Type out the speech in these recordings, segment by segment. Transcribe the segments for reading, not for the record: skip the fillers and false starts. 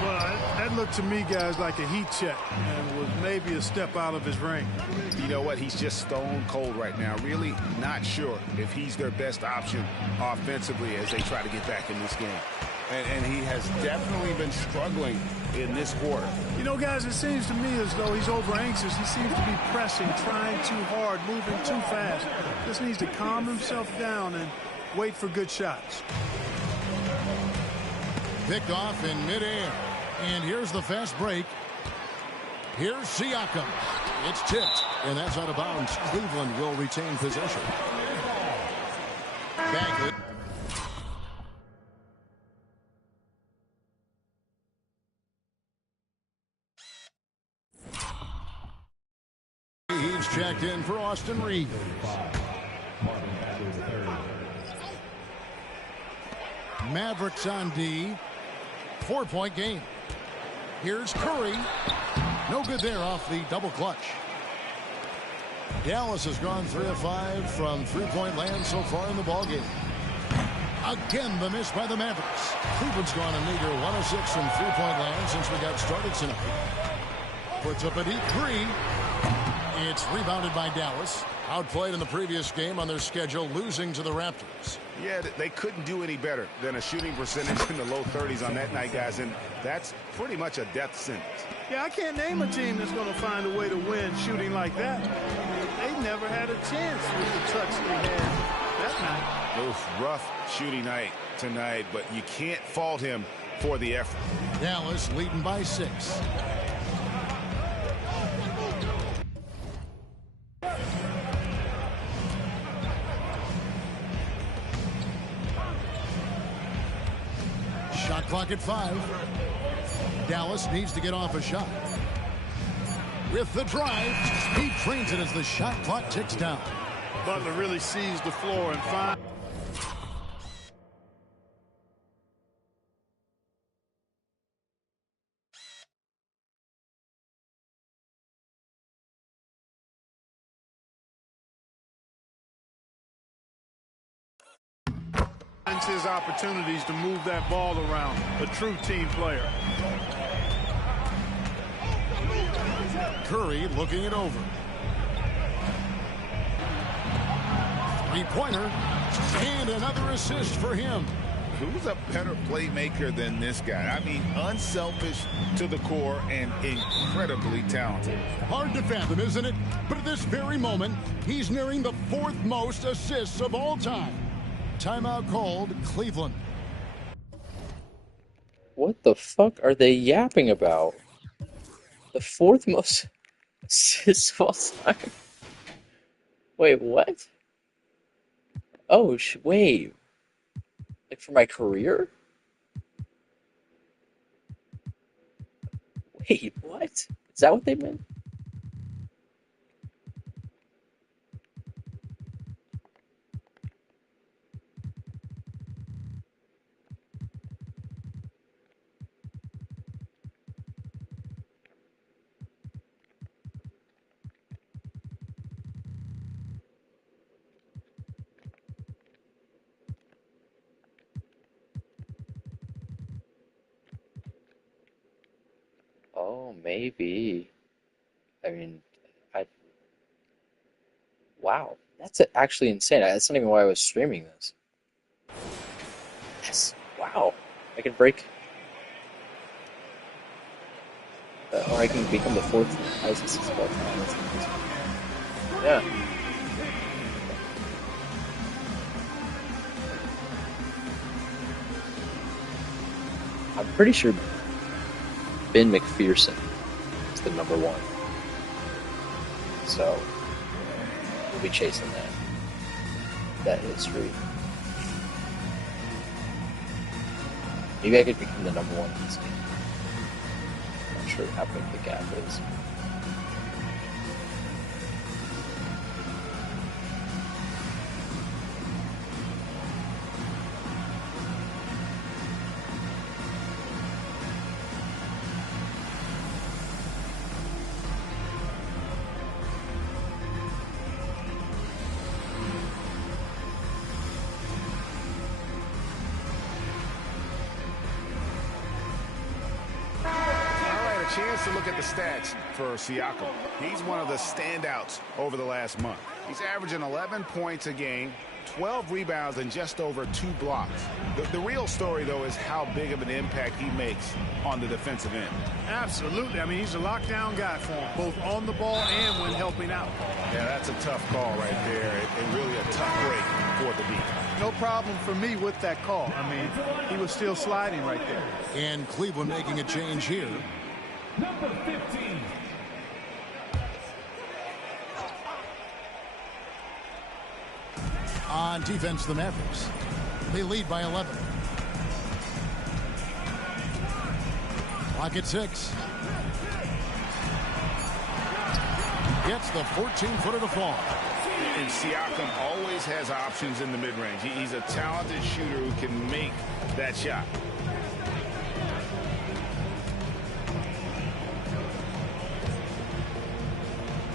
Well, that looked to me, guys, like a heat check and was maybe a step out of his range. You know what? He's just stone cold right now. Really not sure if he's their best option offensively as they try to get back in this game. And he has definitely been struggling in this quarter. You know, guys, it seems to me as though he's over anxious. He seems to be pressing, trying too hard, moving too fast. Just needs to calm himself down and wait for good shots. Picked off in midair. And here's the fast break. Here's Siakam. It's tipped, and that's out of bounds. Cleveland will retain possession. Bagley. He's checked in for Austin Reeves. Mavericks on D. 4-point game. Here's Curry. No good there off the double clutch. Dallas has gone 3 of 5 from three-point land so far in the ballgame. Again, the miss by the Mavericks. Cleveland's gone a meager 1 of 6 from three-point land since we got started tonight. Puts up a deep three. It's rebounded by Dallas. Outplayed in the previous game on their schedule, losing to the Raptors. Yeah, they couldn't do any better than a shooting percentage in the low 30s on that night, guys, and that's pretty much a death sentence. Yeah, I can't name a team that's going to find a way to win shooting like that. They never had a chance with the touch they had that night. Oof, rough shooting night tonight, but you can't fault him for the effort. Dallas leading by 6. Shot clock at 5. Dallas needs to get off a shot. With the drive, he trains it as the shot clock ticks down. Butler really sees the floor and finds. His opportunities to move that ball around. A true team player. Curry looking it over. Three-pointer. And another assist for him. Who's a better playmaker than this guy? I mean, unselfish to the core and incredibly talented. Hard to fathom, isn't it? But at this very moment, he's nearing the 4th most assists of all time. Timeout called, Cleveland. What the fuck are they yapping about? The 4th most assists of all time? Wait, what? Oh, wait. Like for my career? Wait, what? Is that what they meant? Oh, maybe. I mean, wow. That's actually insane. That's not even why I was streaming this. Yes. Wow. I can break. Or I can become the 4th highest assist of all time. That's amazing. Yeah. I'm pretty sure Ben McPherson is the #1. So we'll be chasing that history. Maybe I could become the #1 in this game. I'm not sure how big the gap is. chance to look at the stats for Siakam. He's one of the standouts over the last month. He's averaging 11 points a game, 12 rebounds, and just over 2 blocks. The real story, though, is how big of an impact he makes on the defensive end. Absolutely. I mean, he's a lockdown guy for him, both on the ball and when helping out. Yeah, that's a tough call right there, and really a tough break for the defense. No problem for me with that call. I mean, he was still sliding right there. And Cleveland making a change here. Number 15. On defense, the Mavericks. They lead by 11. Clock at 6. Gets the 14-footer to fall. And Siakam always has options in the mid-range. He's a talented shooter who can make that shot.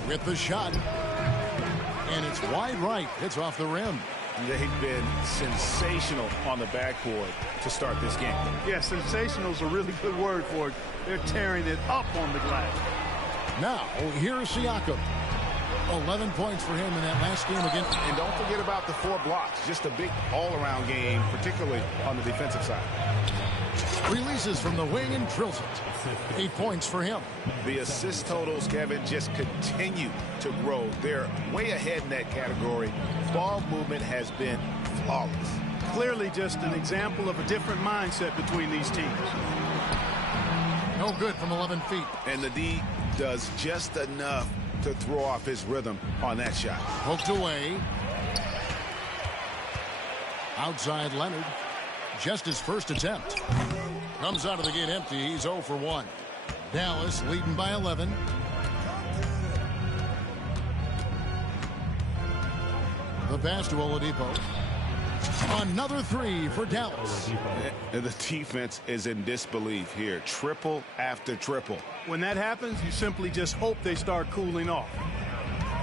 With the shot. And it's wide right. It's off the rim. They've been sensational on the backboard to start this game. Yeah, sensational is a really good word for it. They're tearing it up on the glass. Now, here's Siakam. 11 points for him in that last game again. And don't forget about the 4 blocks. Just a big all-around game, particularly on the defensive side. Releases from the wing and drills it. 8 points for him. The assist totals, Kevin, just continue to grow. They're way ahead in that category. Ball movement has been flawless. Clearly just an example of a different mindset between these teams. No good from 11 feet. And the D does just enough to throw off his rhythm on that shot. Poked away. Outside Leonard. Just his first attempt. Comes out of the gate empty. He's 0 for 1. Dallas leading by 11. The pass to Oladipo. Another 3 for Dallas. And the defense is in disbelief here. Triple after triple. When that happens, you simply just hope they start cooling off.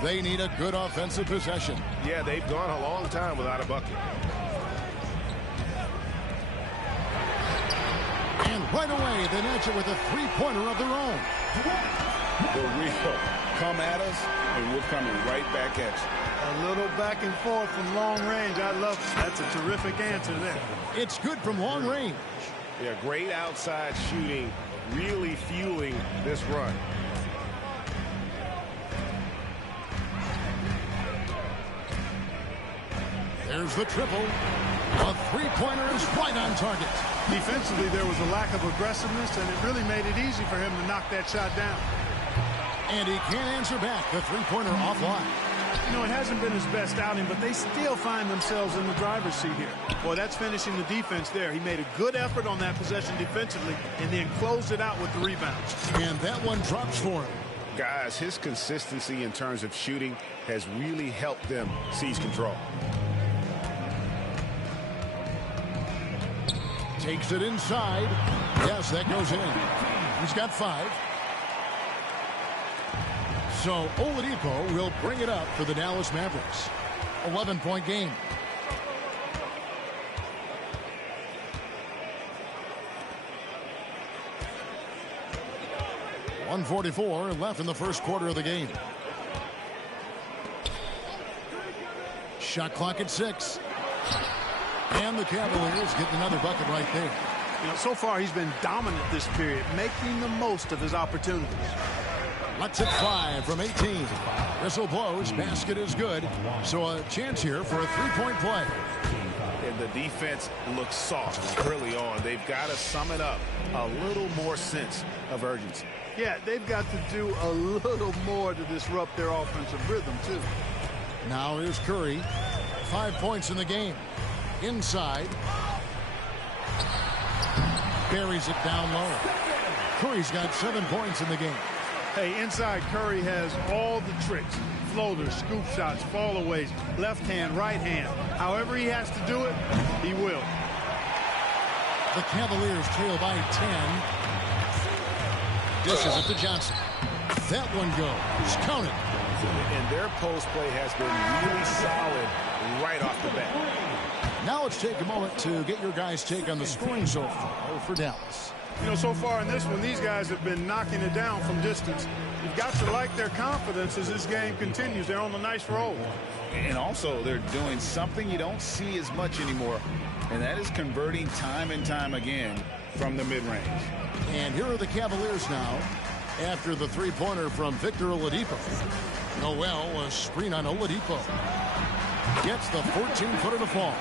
They need a good offensive possession. Yeah, they've gone a long time without a bucket. And right away, they match it with a 3-pointer of their own. The real come at us, and we're coming right back at you. A little back and forth from long range. I love it. That's a terrific answer there. It's good from long range. Yeah, great outside shooting, really fueling this run. There's the triple. A 3-pointer is right on target. Defensively, there was a lack of aggressiveness, and it really made it easy for him to knock that shot down. And he can't answer back. The 3-pointer offline. You know, it hasn't been his best outing, but they still find themselves in the driver's seat here. Boy, that's finishing the defense there. He made a good effort on that possession defensively and then closed it out with the rebound. And that one drops for him. Guys, his consistency in terms of shooting has really helped them seize control. Takes it inside. Yes, that goes in. He's got 5. So Oladipo will bring it up for the Dallas Mavericks. 11-point game. .144 left in the first quarter of the game. Shot clock at 6. And the Cavaliers getting another bucket right there. You know, so far he's been dominant this period, making the most of his opportunities. Let's hit 5 from 18. Whistle blows. Basket is good. So a chance here for a 3-point play. And the defense looks soft early on. They've got to sum it up. A little more sense of urgency. Yeah, they've got to do a little more to disrupt their offensive rhythm, too. Now here's Curry. 5 points in the game. Inside. Buries it down low. Curry's got 7 points in the game. Hey, inside Curry has all the tricks. Floaters, scoop shots, fallaways, left hand, right hand. However he has to do it, he will. The Cavaliers trail by 10. Dishes it to Johnson. That one goes. Count it. And their post play has been really solid right off the bat. Now let's take a moment to get your guys' take on the scoring so far for Dallas. You know, so far in this one, these guys have been knocking it down from distance. You've got to like their confidence as this game continues. They're on a nice roll. And also, they're doing something you don't see as much anymore, and that is converting time and time again from the mid-range. And here are the Cavaliers now after the three-pointer from Victor Oladipo. Noel, a screen on Oladipo. Gets the 14-footer to fall.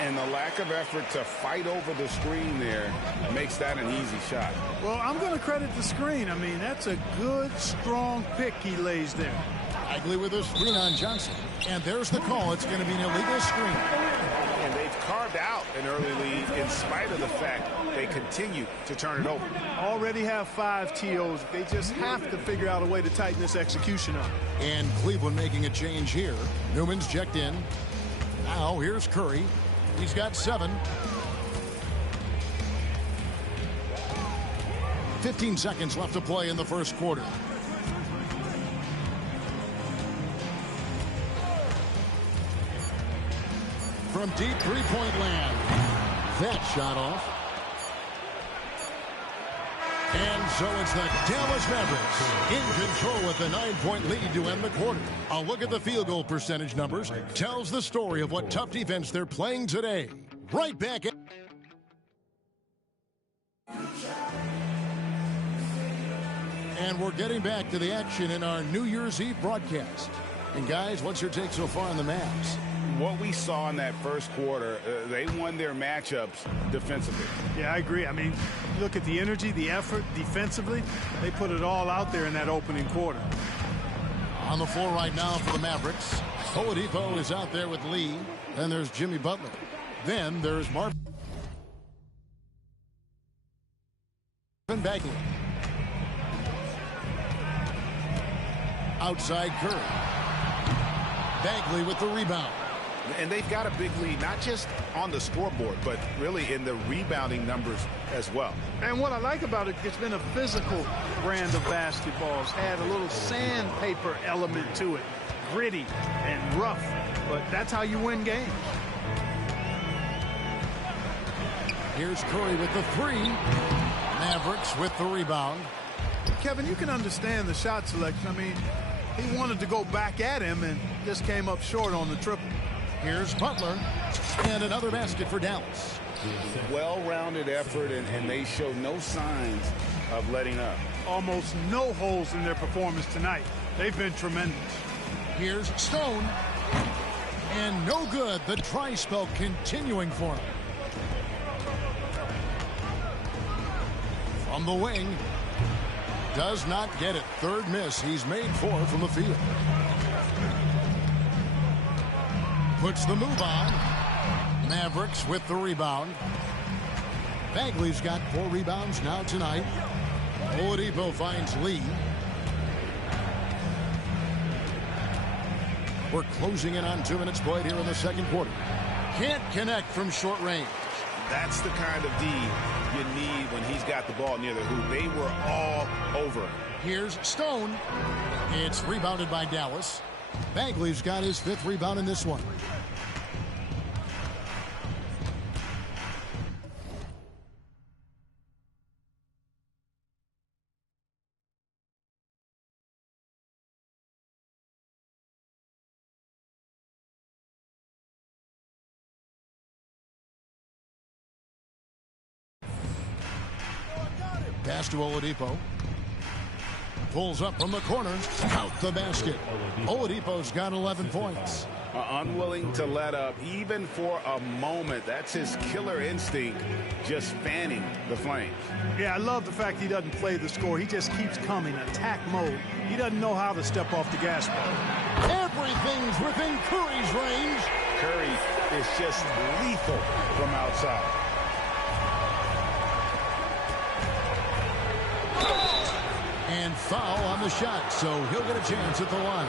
And the lack of effort to fight over the screen there makes that an easy shot. Well, I'm going to credit the screen. I mean, that's a good, strong pick he lays there. Bagley with a screen on Johnson. And there's the call. It's going to be an illegal screen. And they've carved out an early lead in spite of the fact they continue to turn it over. Already have 5 TOs. They just have to figure out a way to tighten this execution up. And Cleveland making a change here. Newman's checked in. Now here's Curry. He's got 7. 15 seconds left to play in the first quarter. From deep three-point land. That shot off. And so it's the Dallas Mavericks in control with the 9-point lead to end the quarter. A look at the field goal percentage numbers tells the story of what tough defense they're playing today. Right back at... And we're getting back to the action in our New Year's Eve broadcast. And guys, what's your take so far on the Mavs? What we saw in that first quarter, they won their matchups defensively. Yeah, I agree. I mean, look at the energy, the effort defensively. They put it all out there in that opening quarter. On the floor right now for the Mavericks, Oladipo is out there with Lee. Then there's Jimmy Butler. Then there's Marvin Bagley. Outside Curry. Bagley with the rebound. And they've got a big lead, not just on the scoreboard, but really in the rebounding numbers as well. And what I like about it, it's been a physical brand of basketball. It's had a little sandpaper element to it. Gritty and rough, but that's how you win games. Here's Curry with the 3. Mavericks with the rebound. Kevin, you can understand the shot selection. I mean, he wanted to go back at him and just came up short on the triple. Here's Butler, and another basket for Dallas. Well-rounded effort, and they show no signs of letting up. Almost no holes in their performance tonight. They've been tremendous. Here's Stone, and no good. The try spell continuing for him. From the wing, does not get it. Third miss. He's made 4 from the field. Puts the move on. Mavericks with the rebound. Bagley's got 4 rebounds now tonight. Oladipo finds Lee. We're closing in on 2 minutes played here in the second quarter. Can't connect from short range. That's the kind of D you need when he's got the ball near the hoop. They were all over him. Here's Stone. It's rebounded by Dallas. Bagley's got his 5th rebound in this one. Pass to Oladipo. Pulls up from the corner. Out the basket. Oladipo's got 11 points. Unwilling to let up even for a moment. That's his killer instinct, just fanning the flames. Yeah, I love the fact he doesn't play the score. He just keeps coming, attack mode. He doesn't know how to step off the gas pedal. Everything's within Curry's range. Curry is just lethal from outside. And foul on the shot, so he'll get a chance at the line.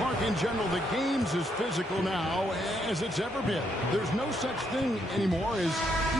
Mark, in general, the game's as physical now as it's ever been. There's no such thing anymore as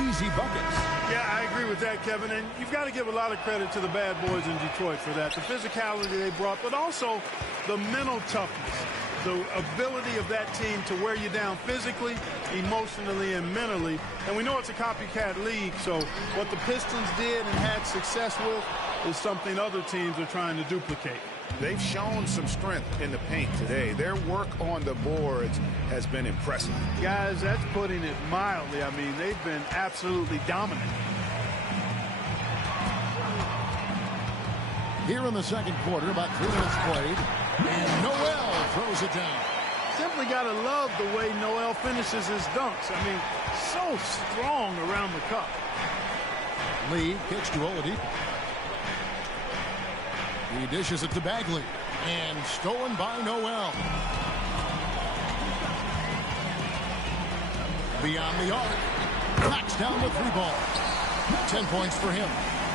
easy buckets. Yeah, I agree with that, Kevin. And you've got to give a lot of credit to the bad boys in Detroit for that. The physicality they brought, but also the mental toughness. the ability of that team to wear you down physically, emotionally, and mentally. And we know it's a copycat league, so what the Pistons did and had success with is something other teams are trying to duplicate. They've shown some strength in the paint today. Their work on the boards has been impressive. Guys, that's putting it mildly. I mean, they've been absolutely dominant. Here in the second quarter, about 3 minutes played, and Noel throws it down. Simply got to love the way Noel finishes his dunks. I mean, so strong around the cup. Lee kicks to Oladipo. He dishes it to Bagley, and stolen by Noel. Beyond the arc, knocks down the 3-ball. 10 points for him.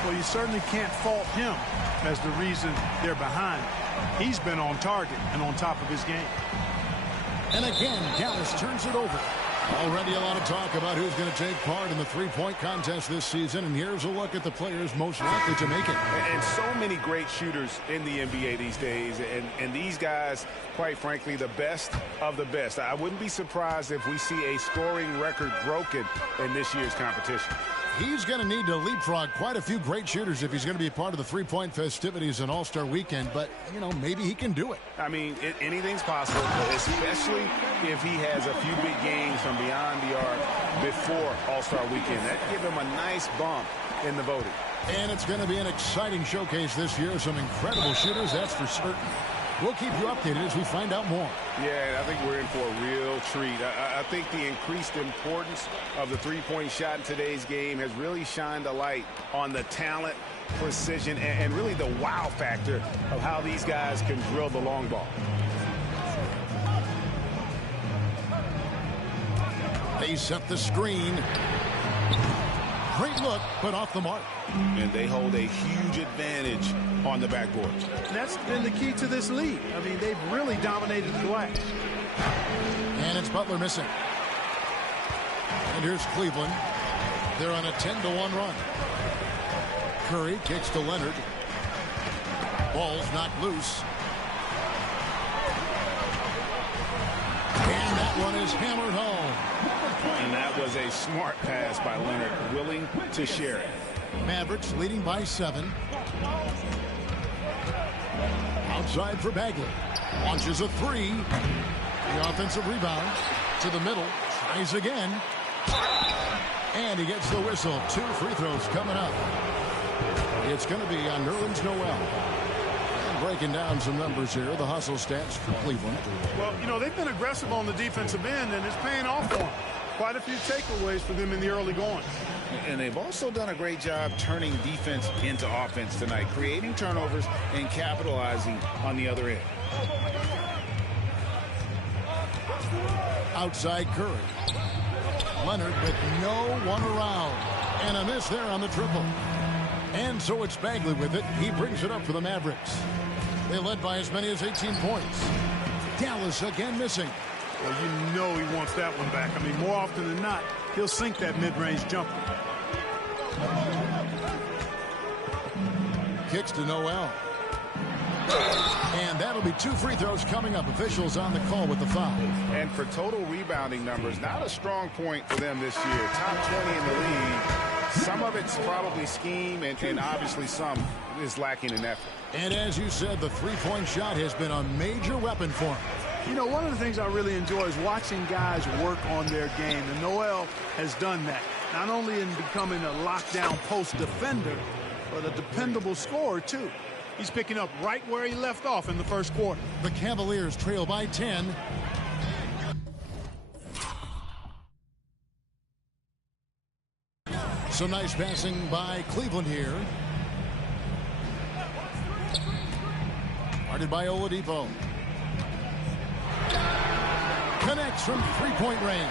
Well, you certainly can't fault him as the reason they're behind. He's been on target and on top of his game. And again, Dallas turns it over. Already a lot of talk about who's going to take part in the three-point contest this season, and here's a look at the players most likely to make it. And so many great shooters in the NBA these days, and these guys, quite frankly, the best of the best. I wouldn't be surprised if we see a scoring record broken in this year's competition. He's going to need to leapfrog quite a few great shooters if he's going to be a part of the three-point festivities in All-Star Weekend, but, you know, maybe he can do it. I mean, anything's possible, especially if he has a few big games from beyond the arc before All-Star Weekend. That'd give him a nice bump in the voting. And it's going to be an exciting showcase this year. Some incredible shooters, that's for certain. We'll keep you updated as we find out more. Yeah, I think we're in for a real treat. I think the increased importance of the three-point shot in today's game has really shined a light on the talent, precision, and really the wow factor of how these guys can drill the long ball. They set the screen. Great look, but off the mark. And they hold a huge advantage on the backboard. That's been the key to this league. I mean, they've really dominated the glass. And it's Butler missing. And here's Cleveland. They're on a 10-1 run. Curry kicks to Leonard. Ball's knocked loose. And that one is hammered home. And that was a smart pass by Leonard, willing to share it. Mavericks leading by 7. Outside for Bagley. Launches a 3. The offensive rebound to the middle. Tries again. And he gets the whistle. 2 free throws coming up. It's going to be on Nerlens Noel. And breaking down some numbers here. The hustle stats for Cleveland. Well, you know, they've been aggressive on the defensive end, and it's paying off for them. Quite a few takeaways for them in the early going. And they've also done a great job turning defense into offense tonight, creating turnovers and capitalizing on the other end. Outside Curry. Leonard with no one around. And a miss there on the triple. And so it's Bagley with it. He brings it up for the Mavericks. They led by as many as 18 points. Dallas again missing. Well, you know he wants that one back. I mean, more often than not, he'll sink that mid-range jumper. Kicks to Noel. And that'll be 2 free throws coming up. Officials on the call with the foul. And for total rebounding numbers, not a strong point for them this year. Top 20 in the league. Some of it's probably scheme, and obviously some is lacking in effort. And as you said, the three-point shot has been a major weapon for him. You know, one of the things I really enjoy is watching guys work on their game, and Noel has done that. Not only in becoming a lockdown post defender, but a dependable scorer, too. He's picking up right where he left off in the first quarter. The Cavaliers trail by 10. Some nice passing by Cleveland here. Guarded by Oladipo. Connects from three-point range.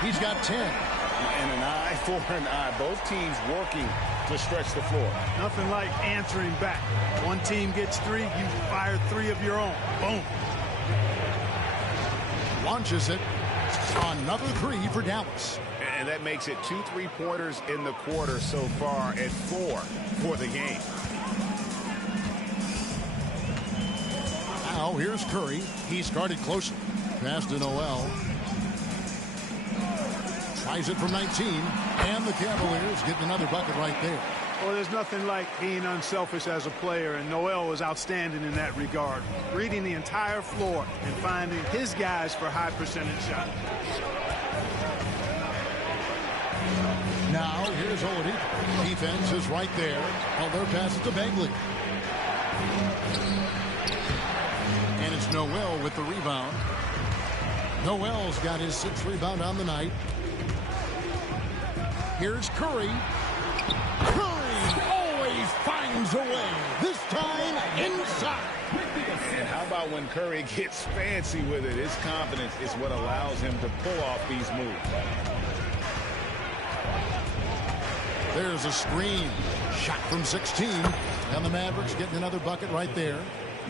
He's got 10. And an eye for an eye. Both teams working to stretch the floor. Nothing like answering back. One team gets 3, you fire 3 of your own. Boom. Launches it. Another 3 for Dallas. And that makes it 2 3-pointers in the quarter so far and 4 for the game. Now Now here's Curry. He's guarded closely. Pass to Noel. Tries it from 19. And the Cavaliers get another bucket right there. Well, there's nothing like being unselfish as a player, and Noel was outstanding in that regard. Reading the entire floor and finding his guys for high percentage shots. Now here's Oladipo. Defense is right there. Their pass it to Bagley. And it's Noel with the rebound. Noel's got his 6th rebound on the night. Here's Curry. Curry always finds a way. This time inside. And how about when Curry gets fancy with it? His confidence is what allows him to pull off these moves. There's a screen. Shot from 16. And the Mavericks getting another bucket right there.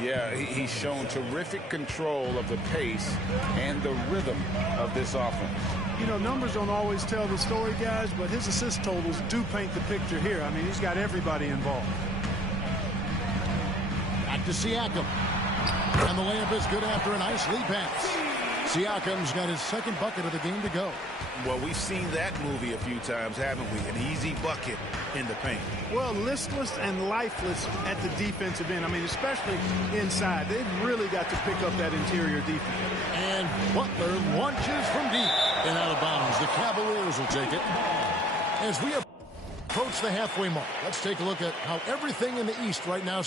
Yeah, he's shown terrific control of the pace and the rhythm of this offense. You know, numbers don't always tell the story, guys, but his assist totals do paint the picture here. I mean, he's got everybody involved. Back to Siakam. And the layup is good after a nice lead pass. Siakam's got his 2nd bucket of the game to go. Well, we've seen that movie a few times, haven't we? An easy bucket in the paint. Well, listless and lifeless at the defensive end. I mean, especially inside. They've really got to pick up that interior defense. And Butler launches from deep and out of bounds. The Cavaliers will take it. As we approach the halfway mark, let's take a look at how everything in the East right now